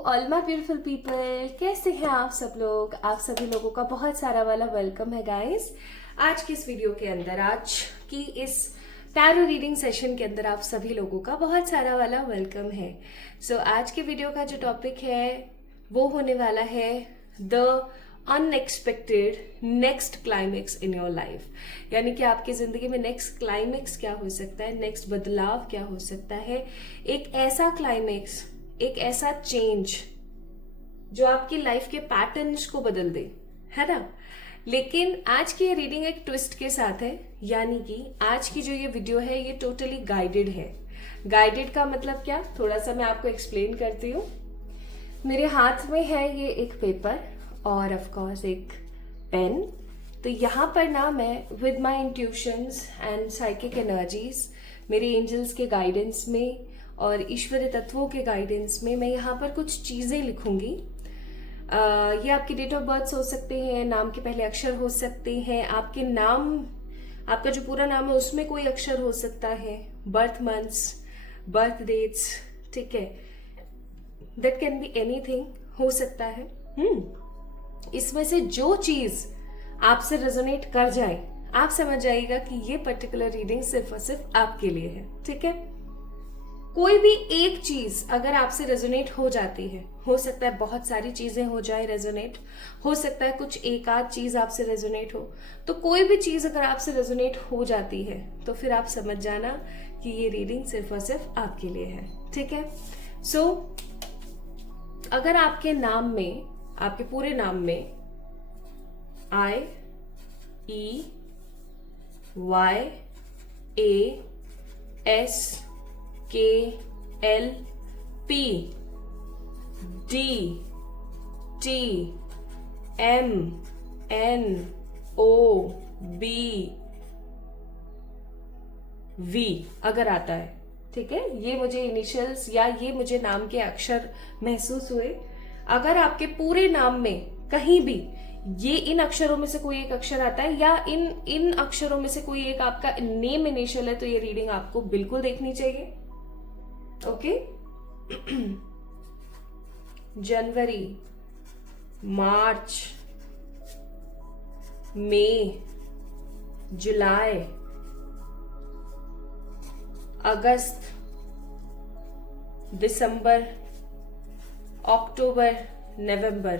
All my beautiful people, कैसे हैं आप सब लोग। आप सभी लोगों का बहुत सारा वाला वेलकम है गाइस। आज की इस वीडियो के अंदर, आज की इस टैरो रीडिंग सेशन के अंदर आप सभी लोगों का बहुत सारा वाला वेलकम है। सो आज के वीडियो का जो टॉपिक है वो होने वाला है the unexpected next climax in your life. यानी कि आपकी जिंदगी में नेक्स्ट क्लाइमेक्स क्या हो सकता है, नेक्स्ट बदलाव क्या हो सकता है, एक ऐसा क्लाइमेक्स, एक ऐसा चेंज जो आपकी लाइफ के पैटर्न्स को बदल दे, है ना। लेकिन आज की ये रीडिंग एक ट्विस्ट के साथ है, यानी कि आज की जो ये वीडियो है ये टोटली गाइडेड है। गाइडेड का मतलब क्या, थोड़ा सा मैं आपको एक्सप्लेन करती हूँ। मेरे हाथ में है ये एक पेपर और ऑफ कोर्स एक पेन। तो यहाँ पर ना मैं with my intuitions and psychic energies, मेरे एंजल्स के गाइडेंस में और ईश्वरीय तत्वों के गाइडेंस में मैं यहाँ पर कुछ चीज़ें लिखूंगी। ये आपकी डेट ऑफ बर्थ हो सकते हैं, नाम के पहले अक्षर हो सकते हैं, आपके नाम, आपका जो पूरा नाम है उसमें कोई अक्षर हो सकता है, बर्थ मंथ्स, बर्थ डेट्स, ठीक है, दैट कैन बी एनीथिंग, हो सकता है। इसमें से जो चीज आपसे रेजोनेट कर जाए, आप समझ जाइएगा कि ये पर्टिकुलर रीडिंग सिर्फ और सिर्फ आपके लिए है, ठीक है। कोई भी एक चीज अगर आपसे रेजोनेट हो जाती है, हो सकता है बहुत सारी चीजें हो जाए रेजोनेट, हो सकता है कुछ एक आध चीज आपसे रेजोनेट हो, तो कोई भी चीज अगर आपसे रेजोनेट हो जाती है तो फिर आप समझ जाना कि ये रीडिंग सिर्फ और सिर्फ आपके लिए है, ठीक है। सो अगर आपके नाम में, आपके पूरे नाम में IEYAL PDTMNOBV अगर आता है, ठीक है, ये मुझे इनिशियल्स या ये मुझे नाम के अक्षर महसूस हुए, अगर आपके पूरे नाम में कहीं भी ये इन अक्षरों में से कोई एक अक्षर आता है या इन अक्षरों में से कोई एक आपका नेम इनिशियल है, तो ये रीडिंग आपको बिल्कुल देखनी चाहिए। ओके। जनवरी, मार्च, मई, जुलाई, अगस्त, दिसंबर, अक्टूबर, नवंबर,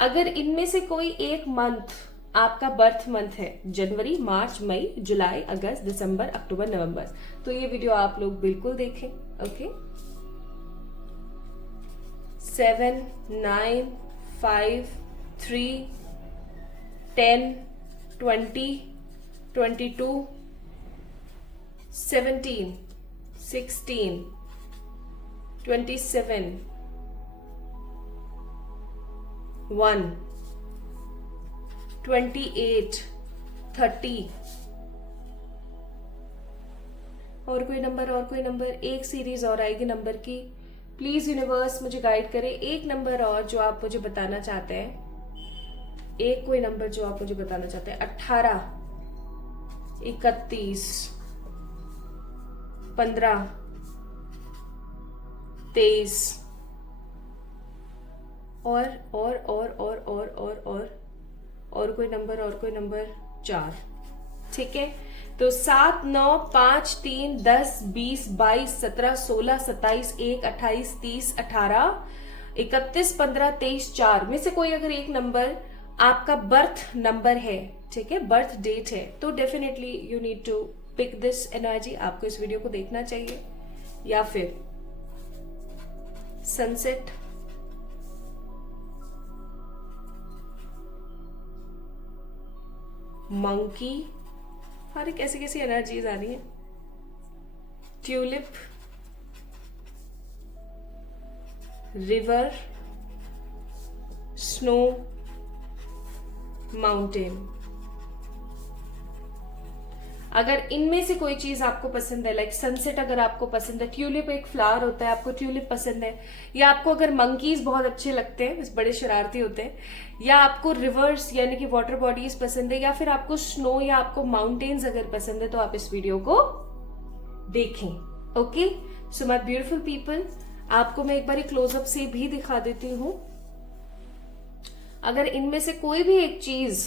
अगर इनमें से कोई एक मंथ आपका बर्थ मंथ है, जनवरी, मार्च, मई, जुलाई, अगस्त, दिसंबर, अक्टूबर, नवंबर, तो ये वीडियो आप लोग बिल्कुल देखें। ओके। 7, 9, 5, 3, 10, 20, 22, 17, 16, 27, 1, 28, 30, और कोई नंबर, और कोई नंबर, एक सीरीज और आएगी नंबर की। प्लीज यूनिवर्स मुझे गाइड करे, एक नंबर और जो आप मुझे बताना चाहते हैं, एक कोई नंबर जो आप मुझे बताना चाहते हैं। 18, 31, 15, 23, और कोई नंबर, और कोई नंबर 4, ठीक है। तो 7, 9, 5, 3, 10, 20, 22, 17, 16, 27, 1, 28, 30, 18, 31, 15, 23, 4 में से कोई अगर एक नंबर आपका बर्थ नंबर है, ठीक है, बर्थ डेट है, तो definitely you need to pick this energy. आपको इस वीडियो को देखना चाहिए। या फिर सनसेट, मंकी, अरे कैसी कैसी एनर्जीज आ रही है, ट्यूलिप, रिवर, स्नो, माउंटेन। अगर इनमें से कोई चीज आपको पसंद है, लाइक सनसेट अगर आपको पसंद है, ट्यूलिप एक फ्लावर होता है, आपको ट्यूलिप पसंद है, या आपको अगर मंकीज बहुत अच्छे लगते हैं, बड़े शरारती होते हैं, या आपको रिवर्स यानी कि वाटर बॉडीज पसंद है, या फिर आपको स्नो या आपको माउंटेन्स अगर पसंद है, तो आप इस वीडियो को देखें। Okay. So my beautiful people, आपको मैं एक बार क्लोजअप से भी दिखा देती हूं। अगर इनमें से कोई भी एक चीज,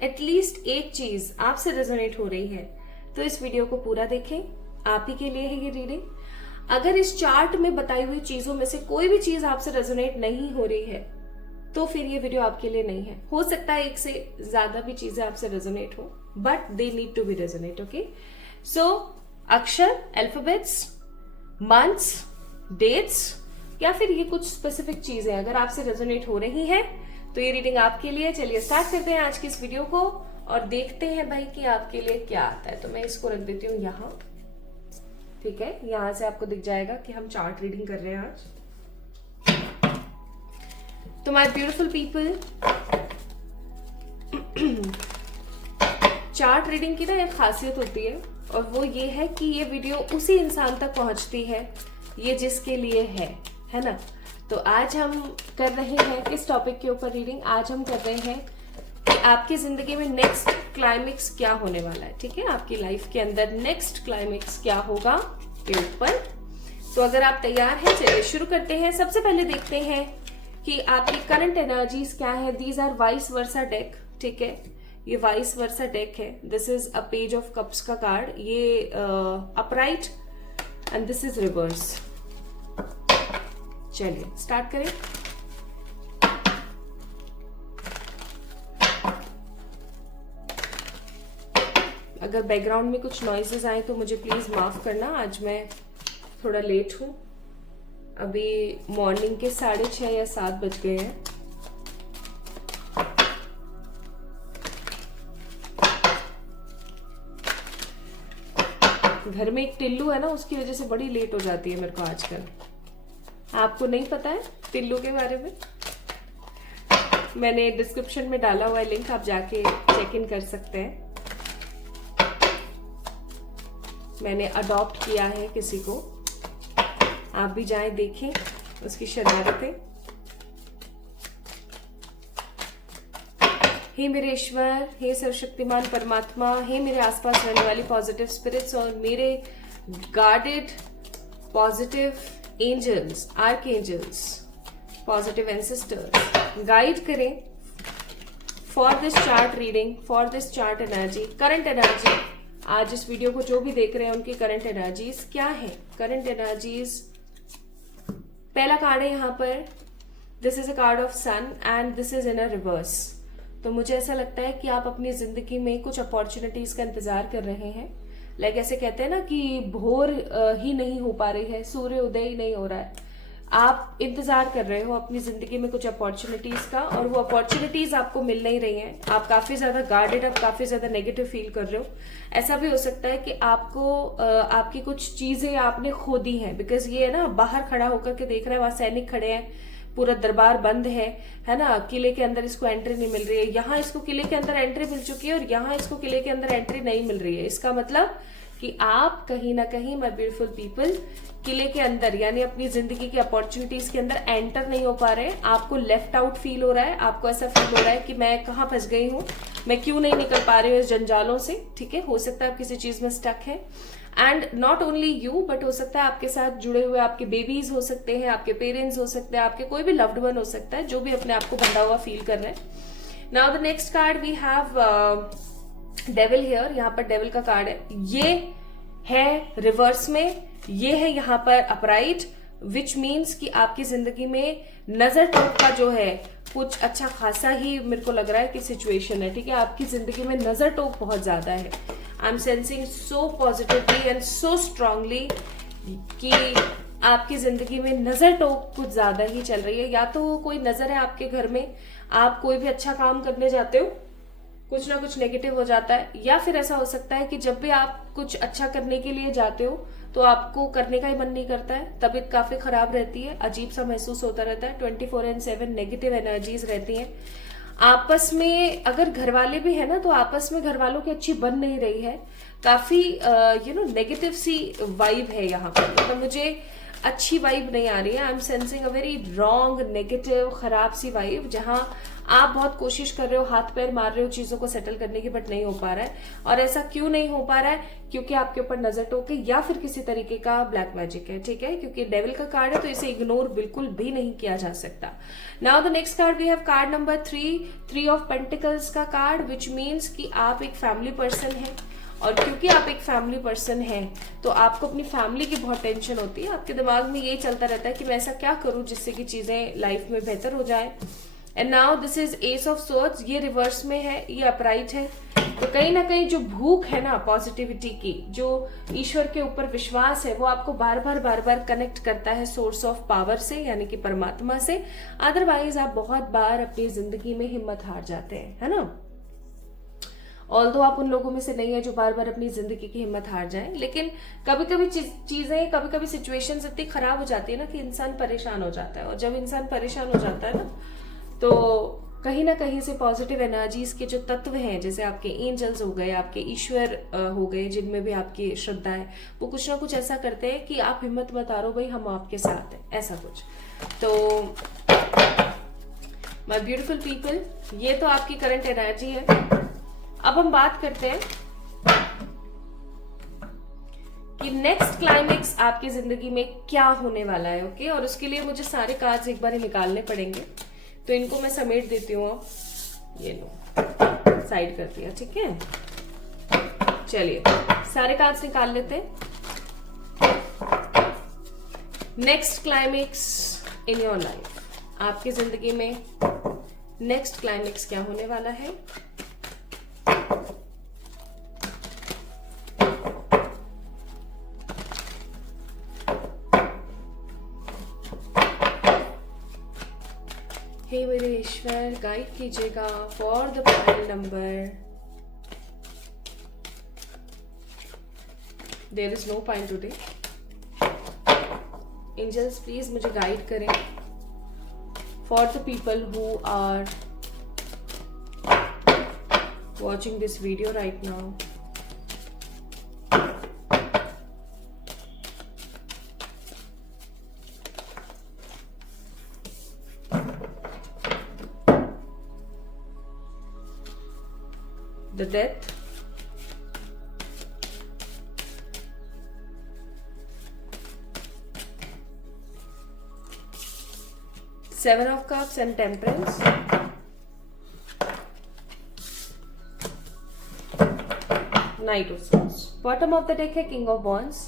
एटलीस्ट एक चीज आपसे रेजोनेट हो रही है तो इस वीडियो को पूरा देखें, आप ही के लिए है ये रीडिंग। अगर इस चार्ट में बताई हुई चीजों में से कोई भी चीज आपसे रेजोनेट नहीं हो रही है तो फिर ये वीडियो आपके लिए नहीं है। हो सकता है एक से ज्यादा भी चीजें आपसे रेजोनेट हो, but they need to be resonate. Okay, so अक्षर, अल्फाबेट्स, मंथ्स, डेट्स या फिर ये कुछ स्पेसिफिक चीजें अगर आपसे रेजोनेट हो रही है तो ये रीडिंग आपके लिए। चलिए स्टार्ट करते हैं आज की इस वीडियो को और देखते हैं भाई कि आपके लिए क्या आता है। तो मैं इसको रख देती हूँ यहाँ, ठीक है, यहां से आपको दिख जाएगा कि हम चार्ट रीडिंग कर रहे हैं आज। तो my beautiful people, chart reading की ना एक खासियत होती है और वो ये है कि ये वीडियो उसी इंसान तक पहुंचती है ये जिसके लिए है ना। तो आज हम कर रहे हैं किस टॉपिक के ऊपर रीडिंग? आज हम कर रहे हैं कि आपकी जिंदगी में नेक्स्ट क्लाइमेक्स क्या होने वाला है, ठीक है, आपकी लाइफ के अंदर नेक्स्ट क्लाइमेक्स क्या होगा के ऊपर। तो अगर आप तैयार हैं चलिए शुरू करते हैं। सबसे पहले देखते हैं कि आपकी करंट एनर्जीज क्या है। These are vice versa deck, ठीक है, ये वाइस वर्सा डेक है। This is a page of cups का कार्ड, ये upright and this is reverse. चलिए स्टार्ट करें। अगर बैकग्राउंड में कुछ नॉइजेस आए तो मुझे प्लीज माफ करना, आज मैं थोड़ा लेट हूं। अभी मॉर्निंग के 6:30 या 7 बज गए हैं। घर में एक टिल्लू है ना, उसकी वजह से बड़ी लेट हो जाती है मेरे को आजकल। आपको नहीं पता है टिल्लू के बारे में? मैंने डिस्क्रिप्शन में डाला हुआ है लिंक, आप जाके चेक इन कर सकते हैं। मैंने अडॉप्ट किया है किसी को, आप भी जाएं देखें उसकी शरारतें। हे मेरे ईश्वर, हे सर्वशक्तिमान परमात्मा, हे मेरे आसपास रहने वाली पॉजिटिव स्पिरिट्स और मेरे guarded positive angels, archangels, positive ancestors guide करें for this chart reading, for this chart energy, current energy. आज इस वीडियो को जो भी देख रहे हैं उनकी करंट एनर्जीज क्या है? करंट एनर्जीज, पहला कार्ड है यहाँ पर, this is a card of sun and this is in a reverse. तो मुझे ऐसा लगता है कि आप अपनी जिंदगी में कुछ अपॉर्चुनिटीज का इंतजार कर रहे हैं। लाइक ऐसे कहते हैं ना कि भोर ही नहीं हो पा रही है, सूर्य उदय ही नहीं हो रहा है। आप इंतजार कर रहे हो अपनी जिंदगी में कुछ अपॉर्चुनिटीज का और वो अपॉर्चुनिटीज आपको मिल नहीं रही हैं। आप काफी ज्यादा गार्डेड, आप काफी ज्यादा नेगेटिव फील कर रहे हो। ऐसा भी हो सकता है कि आपको आपकी कुछ चीजें आपने खो दी हैं, बिकॉज ये है ना बाहर खड़ा होकर के देख रहा है, वहां सैनिक खड़े हैं, पूरा दरबार बंद है ना, किले के अंदर इसको एंट्री नहीं मिल रही है। यहाँ इसको किले के अंदर एंट्री मिल चुकी है और यहाँ इसको किले के अंदर एंट्री नहीं मिल रही है। इसका मतलब कि आप कहीं ना कहीं, माय ब्यूटीफुल पीपल, किले के अंदर यानी अपनी जिंदगी की अपॉर्चुनिटीज के अंदर एंटर नहीं हो पा रहे हैं। आपको लेफ्ट आउट फील हो रहा है, आपको ऐसा फील हो रहा है कि मैं कहाँ फंस गई हूँ, मैं क्यों नहीं निकल पा रही हूँ इस जंजालों से, ठीक है। हो सकता है आप किसी चीज में स्टक है and not only you, but हो सकता है आपके साथ जुड़े हुए आपके बेबीज हो सकते हैं, आपके पेरेंट्स हो सकते हैं, आपके कोई भी लव्ड वन हो सकता है जो भी अपने आप को बंधा हुआ फील कर रहे हैं। Now the next card we have devil here. यहाँ पर डेविल का कार्ड है, ये है रिवर्स में, ये है यहाँ पर अपराइट, विच मीन्स कि आपकी जिंदगी में नजर टोक का जो है कुछ अच्छा खासा ही मेरे को लग रहा है कि सिचुएशन है, ठीक है। आपकी जिंदगी में नजर टोक बहुत ज्यादा है। I am sensing so positively and so strongly कि आपकी जिंदगी में नजर टोक कुछ ज्यादा ही चल रही है। या तो कोई नजर है आपके घर में, आप कोई भी अच्छा काम करने जाते हो, कुछ ना कुछ नेगेटिव हो जाता है, या फिर ऐसा हो सकता है कि जब भी आप कुछ अच्छा करने के लिए जाते हो तो आपको करने का ही मन नहीं करता है, तबीयत काफी खराब रहती है, अजीब सा महसूस होता रहता है, 24/7 नेगेटिव एनर्जीज रहती हैं। आपस में अगर घर वाले भी है ना तो आपस में घर वालों की अच्छी बन नहीं रही है, काफी नेगेटिव सी वाइब है यहाँ पर। मतलब मुझे अच्छी वाइब नहीं आ रही है। I am sensing a very wrong, negative, खराब सी वाइब, जहां आप बहुत कोशिश कर रहे हो, हाथ पैर मार रहे हो चीजों को सेटल करने की, बट नहीं हो पा रहा है। और ऐसा क्यों नहीं हो पा रहा है? क्योंकि आपके ऊपर नजर टोके या फिर किसी तरीके का ब्लैक मैजिक है, ठीक है? क्योंकि डेविल का कार्ड है तो इसे इग्नोर बिल्कुल भी नहीं किया जा सकता। Now the next card we have card number 3 of pentacles का कार्ड, विच मीन्स कि आप एक फैमिली पर्सन है। और क्योंकि आप एक फैमिली पर्सन हैं तो आपको अपनी फैमिली की बहुत टेंशन होती है। आपके दिमाग में यही चलता रहता है कि मैं ऐसा क्या करूं जिससे कि चीजें लाइफ में बेहतर हो जाए। And now this is S of swords, ये रिवर्स में है, ये अपराइट है। तो कहीं ना कहीं जो भूख है ना पॉजिटिविटी की, जो ईश्वर के ऊपर विश्वास है, वो आपको बार बार कनेक्ट करता है सोर्स ऑफ पावर से, यानी कि परमात्मा से। अदरवाइज आप बहुत बार अपनी जिंदगी में हिम्मत हार जाते हैं, है ना? ऑल्दो आप उन लोगों में से नहीं है जो बार बार अपनी जिंदगी की हिम्मत हार जाएं, लेकिन कभी कभी चीजें, कभी कभी सिचुएशंस इतनी खराब हो जाती है ना कि इंसान परेशान हो जाता है। और जब इंसान परेशान हो जाता है ना, तो कहीं ना कहीं से पॉजिटिव एनर्जीज के जो तत्व हैं, जैसे आपके एंजल्स हो गए, आपके ईश्वर हो गए, जिनमें भी आपकी श्रद्धा है, वो कुछ ना कुछ ऐसा करते हैं कि आप हिम्मत मत हारो भाई, हम आपके साथ हैं, ऐसा कुछ। तो माय ब्यूटीफुल पीपल, ये तो आपकी करंट एनर्जी है। अब हम बात करते हैं कि नेक्स्ट क्लाइमेक्स आपकी जिंदगी में क्या होने वाला है, ओके? और उसके लिए मुझे सारे कार्ड्स एक बार ही निकालने पड़ेंगे, तो इनको मैं समेट देती हूँ। ये लो, साइड कर दिया, ठीक है? चलिए सारे कार्ड्स निकाल लेते हैं। Next climax in your life, आपकी जिंदगी में नेक्स्ट क्लाइमेक्स क्या होने वाला है? हे मेरे ईश्वर, गाइड कीजिएगा for the pile number, there is no pile today. Angels please मुझे गाइड करें for the people who are watching this video right now. The death, Seven of Cups and Temperance, Knight of Swords। Bottom of the deck है King of Wands।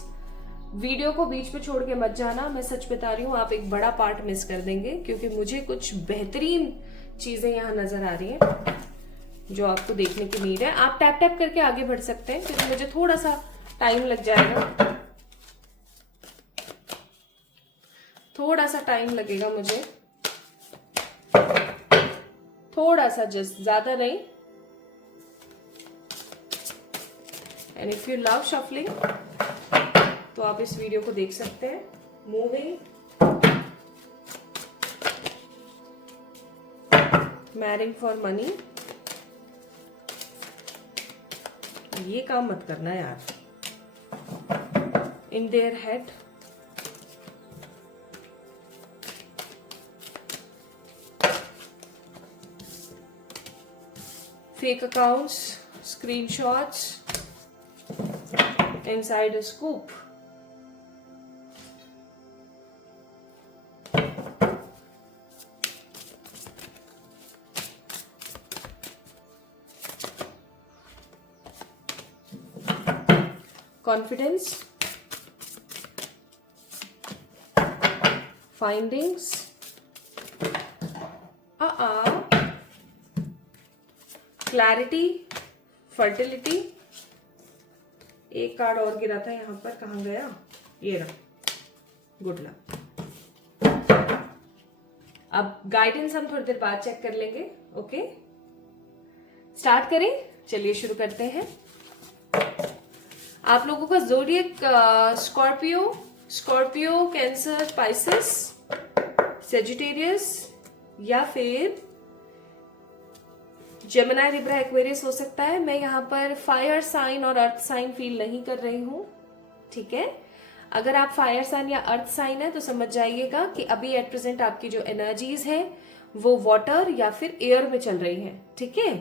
Video को बीच में छोड़ के मत जाना, मैं सच बता रही हूँ, आप एक बड़ा पार्ट मिस कर देंगे, क्योंकि मुझे कुछ बेहतरीन चीजें यहाँ नजर आ रही हैं जो आपको देखने की नीड है। आप टैप टैप करके आगे बढ़ सकते हैं, क्योंकि मुझे थोड़ा सा टाइम लग जाएगा, थोड़ा सा टाइम लगेगा मुझे, थोड़ा सा, जस्ट ज्यादा नहीं। And if you love shuffling तो आप इस वीडियो को देख सकते हैं। मूविंग, मैरिंग फॉर मनी, ये काम मत करना यार। In their head, fake accounts, screenshots, inside a scoop, confidence, findings, clarity, fertility। एक कार्ड और गिरा था यहाँ पर, कहाँ गया? ये रहा, गुड लक। अब गाइडेंस हम थोड़ी देर बाद चेक कर लेंगे, ओके? स्टार्ट करें, चलिए शुरू करते हैं। आप लोगों का zodiac Scorpio, Cancer, Pisces, Sagittarius या फिर जेमिनी, लिब्रा, एक्वेरियस हो सकता है। मैं यहाँ पर फायर साइन और अर्थ साइन फील नहीं कर रही हूँ, ठीक है? अगर आप फायर साइन या अर्थ साइन है तो समझ जाइएगा कि अभी एट प्रेजेंट आपकी जो एनर्जीज है वो वाटर या फिर एयर में चल रही है, ठीक है।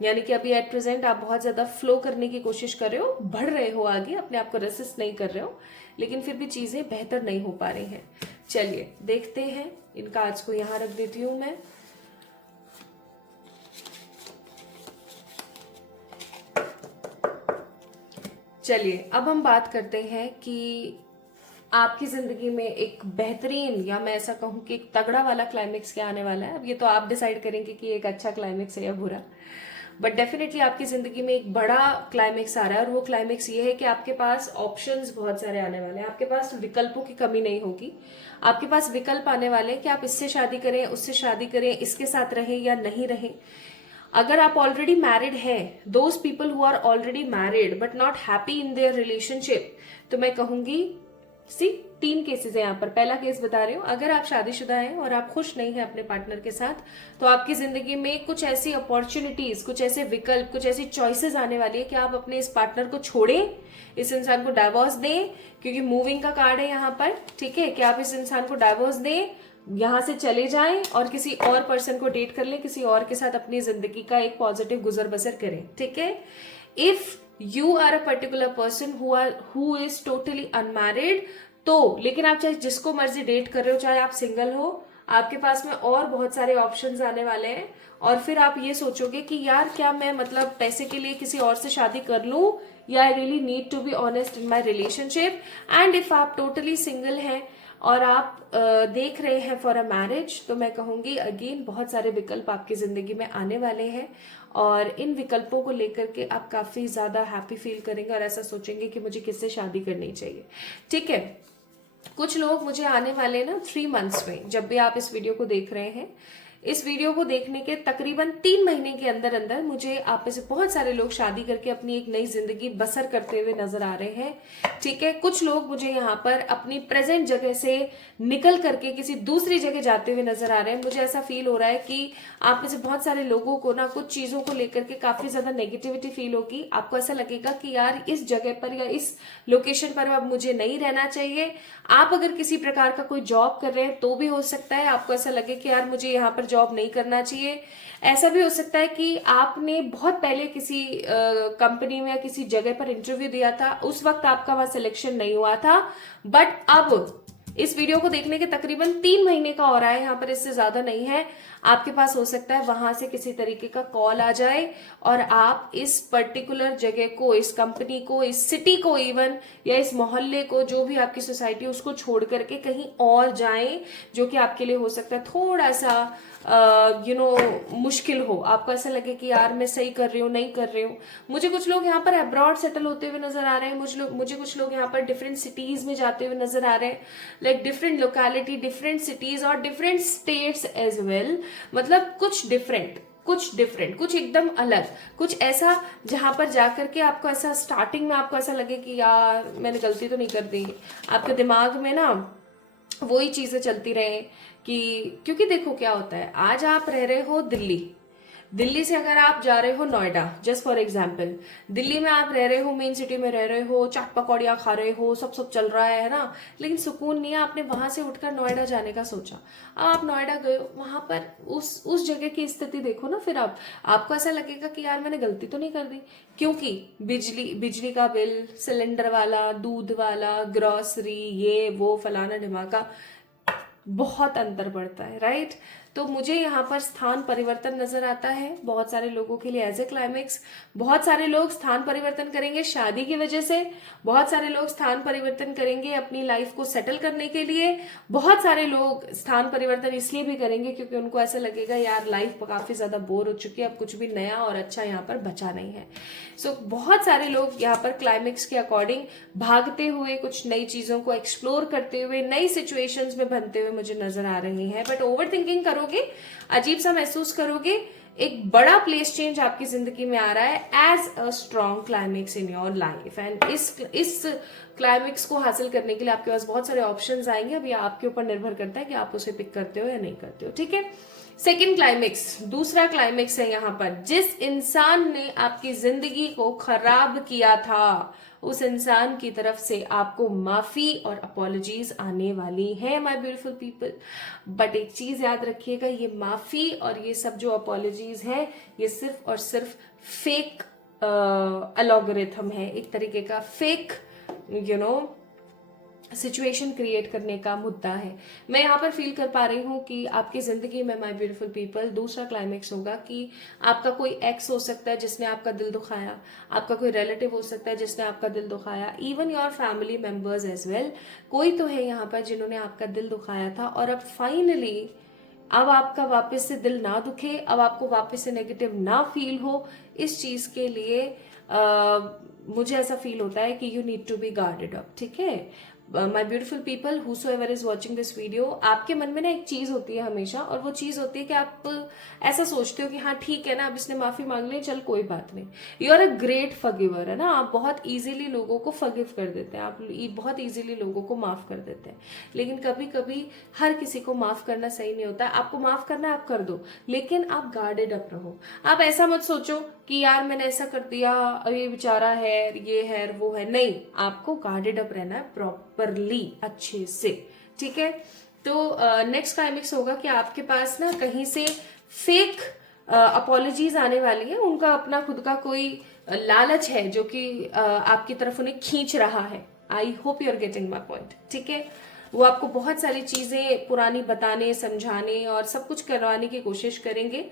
यानी कि अभी एट प्रेजेंट आप बहुत ज्यादा फ्लो करने की कोशिश कर रहे हो, बढ़ रहे हो आगे, अपने आप को रेसिस्ट नहीं कर रहे हो, लेकिन फिर भी चीजें बेहतर नहीं हो पा रही हैं। चलिए देखते हैं, इन कार्ड्स को यहां रख देती हूं मैं। चलिए अब हम बात करते हैं कि आपकी जिंदगी में एक बेहतरीन, या मैं ऐसा कहूं कि एक तगड़ा वाला क्लाइमेक्स क्या आने वाला है। अब ये तो आप डिसाइड करेंगे कि एक अच्छा क्लाइमेक्स है या बुरा, बट डेफिनेटली आपकी जिंदगी में एक बड़ा क्लाइमेक्स आ रहा है। और वो क्लाइमेक्स ये है कि आपके पास ऑप्शंस बहुत सारे आने वाले हैं, आपके पास विकल्पों की कमी नहीं होगी। आपके पास विकल्प आने वाले हैं कि आप इससे शादी करें, उससे शादी करें, इसके साथ रहें या नहीं रहें। अगर आप ऑलरेडी मैरिड हैं, those people who are already married but not happy in their relationship, तो मैं कहूंगी तीन केसेस है यहाँ पर। पहला केस बता रही हूँ, अगर आप शादीशुदा हैं और आप खुश नहीं हैं अपने पार्टनर के साथ, तो आपकी जिंदगी में कुछ ऐसी अपॉर्चुनिटीज, कुछ ऐसे विकल्प, कुछ ऐसी चॉइसेस आने वाली है कि आप अपने इस पार्टनर को छोड़ें, इस इंसान को डाइवोर्स दें, क्योंकि मूविंग का कार्ड है यहाँ पर, ठीक है, कि आप इस इंसान को डाइवोर्स दें, यहां से चले जाएं और किसी और पर्सन को डेट कर लें, किसी और के साथ अपनी जिंदगी का एक पॉजिटिव गुजर बसर करें, ठीक है। If you are a particular person who is totally unmarried, तो लेकिन आप चाहे जिसको मर्जी डेट कर रहे हो, चाहे आप सिंगल हो, आपके पास में और बहुत सारे ऑप्शंस आने वाले हैं। और फिर आप ये सोचोगे कि यार क्या मैं मतलब पैसे के लिए किसी और से शादी कर लूं, या I really need to be honest in my relationship. And if आप टोटली सिंगल हैं और आप देख रहे हैं फॉर अ मैरिज, तो मैं कहूंगी अगेन बहुत सारे विकल्प आपकी जिंदगी में आने वाले हैं, और इन विकल्पों को लेकर के आप काफी ज्यादा हैप्पी फील करेंगे और ऐसा सोचेंगे कि मुझे किससे शादी करनी चाहिए, ठीक है। कुछ लोग मुझे आने वाले ना 3 months में, जब भी आप इस वीडियो को देख रहे हैं, इस वीडियो को देखने के तकरीबन 3 महीने के अंदर अंदर मुझे आप में से बहुत सारे लोग शादी करके अपनी एक नई जिंदगी बसर करते हुए नजर आ रहे हैं, ठीक है। कुछ लोग मुझे यहाँ पर अपनी प्रेजेंट जगह से निकल करके किसी दूसरी जगह जाते हुए नजर आ रहे हैं। मुझे ऐसा फील हो रहा है कि आप में से बहुत सारे लोगों को ना कुछ चीजों को लेकर के काफी ज्यादा नेगेटिविटी फील होगी। आपको ऐसा लगेगा कि यार इस जगह पर या इस लोकेशन पर अब मुझे नहीं रहना चाहिए। आप अगर किसी प्रकार का कोई जॉब कर रहे हैं तो भी हो सकता है आपको ऐसा लगे कि यार मुझे यहाँ पर जॉब नहीं करना चाहिए। ऐसा भी हो सकता है कि आपने बहुत पहले किसी कंपनी में या किसी जगह पर इंटरव्यू दिया था, उस वक्त आपका वहां सिलेक्शन नहीं हुआ था, बट अब इस वीडियो को देखने के तकरीबन 3 महीने का हो रहा है, यहाँ पर इससे ज्यादा नहीं है, आपके पास हो सकता है वहां से किसी तरीके का कॉल आ जाए और आप इस पर्टिकुलर जगह को, इस कंपनी को, इस सिटी को इवन, या इस मोहल्ले को, जो भी आपकी सोसाइटी उसको छोड़ करके कहीं और जाएं, जो कि आपके लिए हो सकता है थोड़ा सा मुश्किल हो। आपको ऐसा लगे कि यार मैं सही कर रही हूँ, नहीं कर रही हूँ। मुझे कुछ लोग यहाँ पर अब्रॉड सेटल होते हुए नजर आ रहे हैं, मुझे कुछ लोग यहाँ पर डिफरेंट सिटीज में जाते हुए नजर आ रहे हैं, like different locality, different cities और डिफरेंट स्टेट्स एज वेल। मतलब कुछ डिफरेंट, कुछ एकदम अलग, कुछ ऐसा जहां पर जाकर के आपको ऐसा स्टार्टिंग में आपको ऐसा लगे कि यार मैंने गलती तो नहीं कर दी। आपके दिमाग में ना वही चीजें चलती रहे कि, क्योंकि देखो क्या होता है, आज आप रह रहे हो दिल्ली से अगर आप जा रहे हो Noida, just for example, Delhi में आप रह रहे हो, मेन सिटी में रह रहे हो, चाट पकौड़ियाँ खा रहे हो, सब चल रहा है ना, लेकिन सुकून नहीं है। आपने वहां से उठकर नोएडा जाने का सोचा, आप नोएडा गए, वहां पर उस जगह की स्थिति देखो ना, फिर आपको ऐसा लगेगा कि यार मैंने गलती तो नहीं कर दी, क्योंकि बिजली का बिल, सिलेंडर वाला, दूध वाला, ग्रोसरी, ये वो फलाना ढिमाका, बहुत अंतर पड़ता है, राइट। तो मुझे यहाँ पर स्थान परिवर्तन नजर आता है बहुत सारे लोगों के लिए एज ए क्लाइमेक्स। बहुत सारे लोग स्थान परिवर्तन करेंगे शादी की वजह से, बहुत सारे लोग स्थान परिवर्तन करेंगे अपनी लाइफ को सेटल करने के लिए, बहुत सारे लोग स्थान परिवर्तन इसलिए भी करेंगे क्योंकि उनको ऐसा लगेगा यार लाइफ काफी ज्यादा बोर हो चुकी है, अब कुछ भी नया और अच्छा यहाँ पर बचा नहीं है। सो बहुत सारे लोग यहाँ पर क्लाइमेक्स के अकॉर्डिंग भागते हुए, कुछ नई चीजों को एक्सप्लोर करते हुए, नई सिचुएशंस में बनते हुए मुझे नजर आ रही हैं। बट ओवर थिंकिंग करोगे, अजीब सा महसूस करोगे, एक बड़ा प्लेस चेंज आपकी जिंदगी में आ रहा है as a strong climax in your life. And इस क्लाइमेक्स को हासिल करने के लिए आपके पास बहुत सारे ऑप्शंस आएंगे। अभी आपके ऊपर निर्भर करता है कि आप उसे पिक करते हो या नहीं करते हो, ठीक है। सेकेंड क्लाइमेक्स, दूसरा क्लाइमेक्स है यहाँ पर, जिस इंसान ने आपकी जिंदगी को खराब किया था उस इंसान की तरफ से आपको माफी और अपॉलजीज आने वाली है माय ब्यूटीफुल पीपल। बट एक चीज याद रखिएगा, ये माफी और ये सब जो अपॉलजीज है ये सिर्फ और सिर्फ फेक एल्गोरिथम है, एक तरीके का फेक सिचुएशन क्रिएट करने का मुद्दा है। मैं यहाँ पर फील कर पा रही हूँ कि आपकी जिंदगी में माय ब्यूटीफुल पीपल दूसरा क्लाइमेक्स होगा कि आपका कोई एक्स हो सकता है जिसने आपका दिल दुखाया, आपका कोई रिलेटिव हो सकता है जिसने आपका दिल दुखाया, even your family members as well. कोई तो है यहाँ पर जिन्होंने आपका दिल दुखाया था और अब फाइनली अब आपका वापस से दिल ना दुखे, अब आपको वापस से नेगेटिव ना फील हो, इस चीज के लिए मुझे ऐसा फील होता है कि you need to be guarded up. ठीक है my beautiful people, whosoever is watching this video, आपके मन में ना एक चीज होती है हमेशा, और वो चीज होती है कि आप ऐसा सोचते हो कि हाँ ठीक है ना, अब इसने माफी मांग ली, चल कोई बात नहीं। यू आर अ ग्रेट फॉरगिवर, है ना, आप बहुत इजीली लोगों को फॉरगिव कर देते हैं, आप बहुत इजीली लोगों को माफ कर देते हैं। लेकिन कभी कभी हर किसी को माफ करना सही नहीं होता है। आपको माफ करना है आप कर दो, लेकिन आप गार्डेड अप रहो। आप ऐसा मत सोचो कि यार मैंने ऐसा कर दिया, ये बेचारा है, ये है, वो है, नहीं, आपको गार्डेड अप रहना है प्रॉपरली, अच्छे से। ठीक है, तो नेक्स्ट क्लाइमेक्स होगा कि आपके पास ना कहीं से फेक अपॉलजीज आने वाली है, उनका अपना खुद का कोई लालच है जो कि आपकी तरफ उन्हें खींच रहा है। I hope you are getting my point. ठीक है, वो आपको बहुत सारी चीजें पुरानी बताने, समझाने और सब कुछ करवाने की कोशिश करेंगे।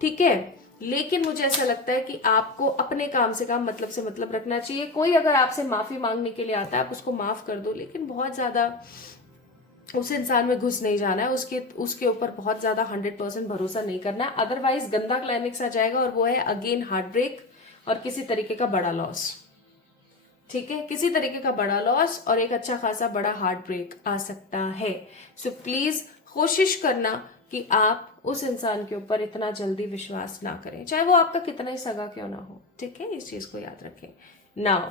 ठीक है, लेकिन मुझे ऐसा लगता है कि आपको अपने काम से काम, मतलब से मतलब रखना चाहिए। कोई अगर आपसे माफी मांगने के लिए आता है, आप उसको माफ कर दो, लेकिन बहुत ज्यादा उस इंसान में घुस नहीं जाना है, उसके ऊपर बहुत ज्यादा 100% भरोसा नहीं करना है, अदरवाइज गंदा क्लाइमेक्स आ जाएगा और वो है अगेन हार्ट ब्रेक और किसी तरीके का बड़ा लॉस। ठीक है, किसी तरीके का बड़ा लॉस और एक अच्छा खासा बड़ा हार्ट ब्रेक आ सकता है। सो प्लीज कोशिश करना कि आप उस इंसान के ऊपर इतना जल्दी विश्वास ना करें, चाहे वो आपका कितना ही सगा क्यों ना हो। ठीक है, इस चीज को याद रखें। नाउ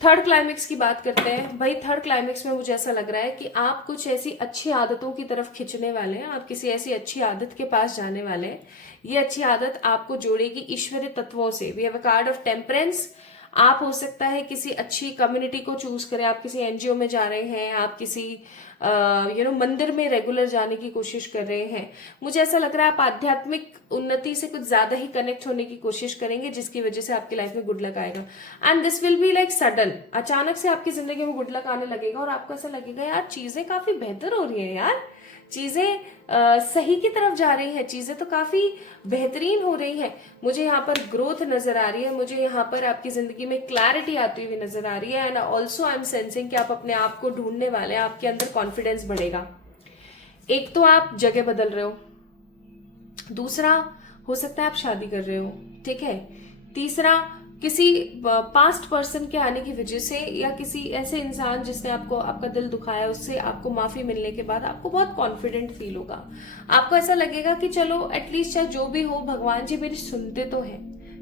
थर्ड क्लाइमेक्स की बात करते हैं। भाई थर्ड क्लाइमेक्स में मुझे ऐसा लग रहा है कि आप कुछ ऐसी अच्छी आदतों की तरफ खिंचने वाले हैं, आप किसी ऐसी अच्छी आदत के पास जाने वाले हैं। ये अच्छी आदत आपको जोड़ेगी ईश्वरीय तत्वों से। We have a card of temperance. आप हो सकता है किसी अच्छी कम्युनिटी को चूज करें, आप किसी एनजीओ में जा रहे हैं, आप किसी मंदिर में रेगुलर जाने की कोशिश कर रहे हैं। मुझे ऐसा लग रहा है आप आध्यात्मिक उन्नति से कुछ ज्यादा ही कनेक्ट होने की कोशिश करेंगे, जिसकी वजह से आपकी लाइफ में गुड लक आएगा। And this will be like sudden, अचानक से आपकी जिंदगी में गुड लक आने लगेगा और आपको ऐसा लगेगा यार चीजें काफी बेहतर हो रही है, यार चीजें सही की तरफ जा रही है, चीजें तो काफी बेहतरीन हो रही है। मुझे यहाँ पर ग्रोथ नजर आ रही है, मुझे यहाँ पर आपकी जिंदगी में क्लैरिटी आती हुई नजर आ रही है। And also I am sensing कि आप अपने आप को ढूंढने वाले हैं, आपके अंदर कॉन्फिडेंस बढ़ेगा। एक तो आप जगह बदल रहे हो, दूसरा हो सकता है आप शादी कर रहे हो। ठीक है, तीसरा किसी पास्ट पर्सन के आने की वजह से या किसी ऐसे इंसान जिसने आपका दिल दुखाया, उससे आपको माफी मिलने के बाद आपको बहुत कॉन्फिडेंट फील होगा। आपको ऐसा लगेगा कि चलो एटलीस्ट चाहे जो भी हो, भगवान जी मेरी सुनते तो है।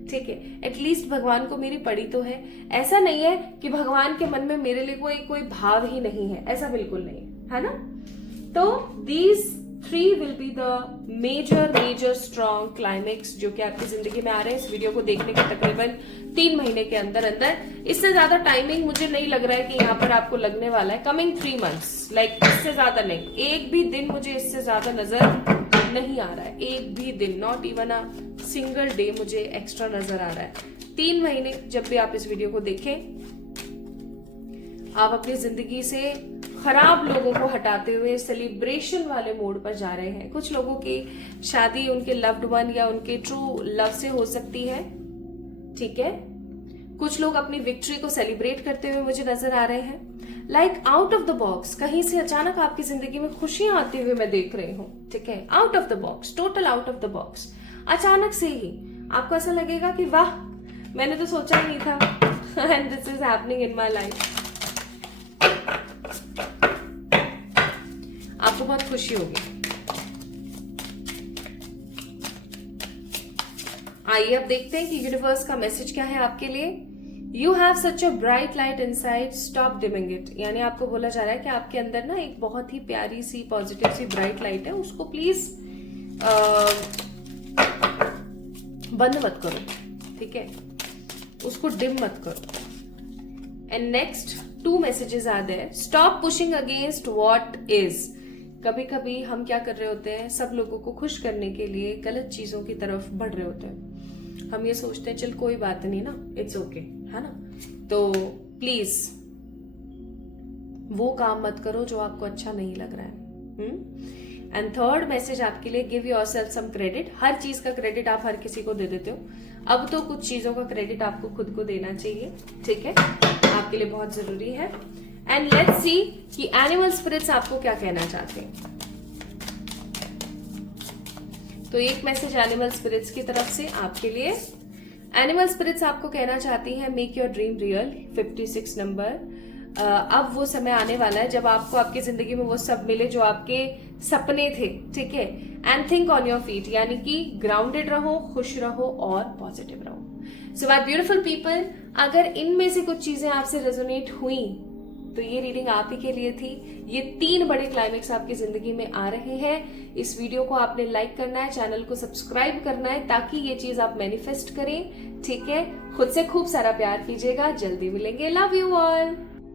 ठीक है, एटलीस्ट भगवान को मेरी पड़ी तो है। ऐसा नहीं है कि भगवान के मन में मेरे लिए कोई भाव ही नहीं है, ऐसा बिल्कुल नहीं है ना। तो these 3 will be the major strong climax जो कि आपकी जिंदगी में आ रहे हैं इस वीडियो को देखने के तकरीबन 3 महीने के अंदर अंदर। इससे ज्यादा टाइमिंग मुझे नहीं लग रहा है कि यहाँ पर आपको लगने वाला है। कमिंग 3 मंथ्स, लाइक इससे ज्यादा नहीं, एक भी दिन मुझे इससे ज्यादा नजर नहीं आ रहा है, एक भी दिन, not even a single day मुझे एक्स्ट्रा नजर आ रहा है। 3 महीने जब भी आप इस वीडियो को देखें, आप अपनी जिंदगी से खराब लोगों को हटाते हुए सेलिब्रेशन वाले मोड पर जा रहे हैं। कुछ लोगों की शादी उनके लव्ड वन या उनके ट्रू लव से हो सकती है। ठीक है, कुछ लोग अपनी विक्ट्री को सेलिब्रेट करते हुए मुझे नजर आ रहे हैं। Like out of the box, कहीं से अचानक आपकी जिंदगी में खुशियां आती हुई मैं देख रही हूँ। ठीक है, out of the box, total out of the box. अचानक से ही आपको ऐसा लगेगा कि वाह, मैंने तो सोचा ही नहीं था and this is happening in my life. आपको बहुत खुशी होगी। आइए अब देखते हैं कि यूनिवर्स का मैसेज क्या है आपके लिए। You have such a bright light inside, stop dimming it. यानी आपको बोला जा रहा है कि आपके अंदर ना एक बहुत ही प्यारी सी पॉजिटिव सी ब्राइट लाइट है, उसको प्लीज बंद मत करो। ठीक है, उसको डिम मत करो। And next 2 messages are there. Stop pushing against what is. कभी कभी हम क्या कर रहे होते हैं, सब लोगों को खुश करने के लिए गलत चीजों की तरफ बढ़ रहे होते हैं. हम ये सोचते हैं चल कोई बात नहीं ना, इट्स ओके, है ना. तो प्लीज वो काम मत करो जो आपको अच्छा नहीं लग रहा है. एंड थर्ड मैसेज आपके लिए, गिव योरसेल्फ सम क्रेडिट. हर चीज का क्रेडिट आप हर किसी को दे देते हो, अब तो कुछ चीजों का क्रेडिट आपको खुद को देना चाहिए. ठीक है, आपके लिए बहुत जरूरी है. एंड लेट्स सी कि एनिमल स्पिरिट्स आपको क्या कहना चाहते हैं. तो एक मैसेज एनिमल स्पिरिट्स की तरफ से आपके लिए. एनिमल स्पिरिट्स आपको कहना चाहती है, make your dream real. 56 number. अब वो समय आने वाला है जब आपको आपकी जिंदगी में वो सब मिले जो आपके सपने थे. ठीक है. And think on your feet, यानी कि ग्राउंडेड रहो, खुश रहो और पॉजिटिव रहो. सो माय ब्यूटीफुल पीपल, अगर इनमें से कुछ चीजें आपसे रेजोनेट हुई तो ये रीडिंग आप ही के लिए थी. ये 3 बड़े क्लाइमेक्स आपकी जिंदगी में आ रहे हैं. इस वीडियो को आपने लाइक करना है, चैनल को सब्सक्राइब करना है ताकि ये चीज आप मैनिफेस्ट करें. ठीक है, खुद से खूब सारा प्यार कीजिएगा. जल्दी मिलेंगे. Love you all.